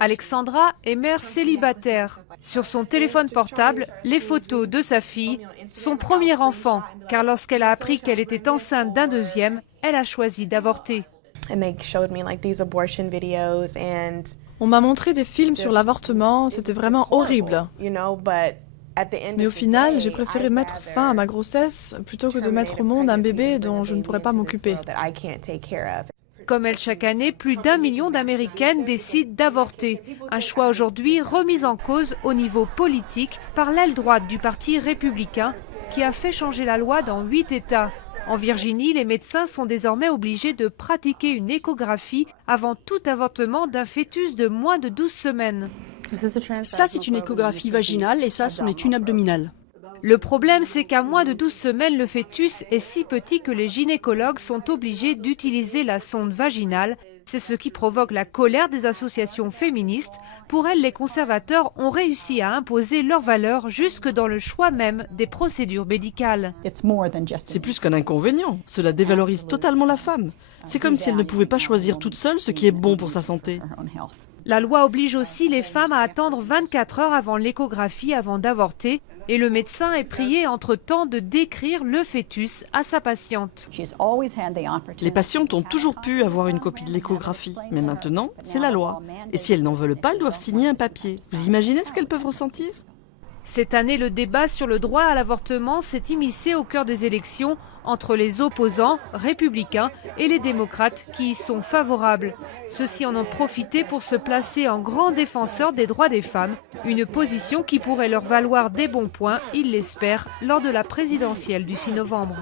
Alexandra est mère célibataire. Sur son téléphone portable, les photos de sa fille, son premier enfant, car lorsqu'elle a appris qu'elle était enceinte d'un deuxième, elle a choisi d'avorter. On m'a montré des films sur l'avortement, c'était vraiment horrible. Mais au final, j'ai préféré mettre fin à ma grossesse plutôt que de mettre au monde un bébé dont je ne pourrais pas m'occuper. Comme elle chaque année, plus d'1 million d'Américaines décident d'avorter. Un choix aujourd'hui remis en cause au niveau politique par l'aile droite du Parti républicain qui a fait changer la loi dans 8 États. En Virginie, les médecins sont désormais obligés de pratiquer une échographie avant tout avortement d'un fœtus de moins de 12 semaines. Ça, c'est une échographie vaginale et ça, c'en est une abdominale. Le problème, c'est qu'à moins de 12 semaines, le fœtus est si petit que les gynécologues sont obligés d'utiliser la sonde vaginale. C'est ce qui provoque la colère des associations féministes. Pour elles, les conservateurs ont réussi à imposer leurs valeurs jusque dans le choix même des procédures médicales. C'est plus qu'un inconvénient. Cela dévalorise totalement la femme. C'est comme si elle ne pouvait pas choisir toute seule ce qui est bon pour sa santé. La loi oblige aussi les femmes à attendre 24 heures avant l'échographie avant d'avorter. Et le médecin est prié entre-temps de décrire le fœtus à sa patiente. Les patientes ont toujours pu avoir une copie de l'échographie, mais maintenant, c'est la loi. Et si elles n'en veulent pas, elles doivent signer un papier. Vous imaginez ce qu'elles peuvent ressentir ? Cette année, le débat sur le droit à l'avortement s'est immiscé au cœur des élections entre les opposants, républicains, et les démocrates qui y sont favorables. Ceux-ci en ont profité pour se placer en grands défenseurs des droits des femmes, une position qui pourrait leur valoir des bons points, ils l'espèrent, lors de la présidentielle du 6 novembre.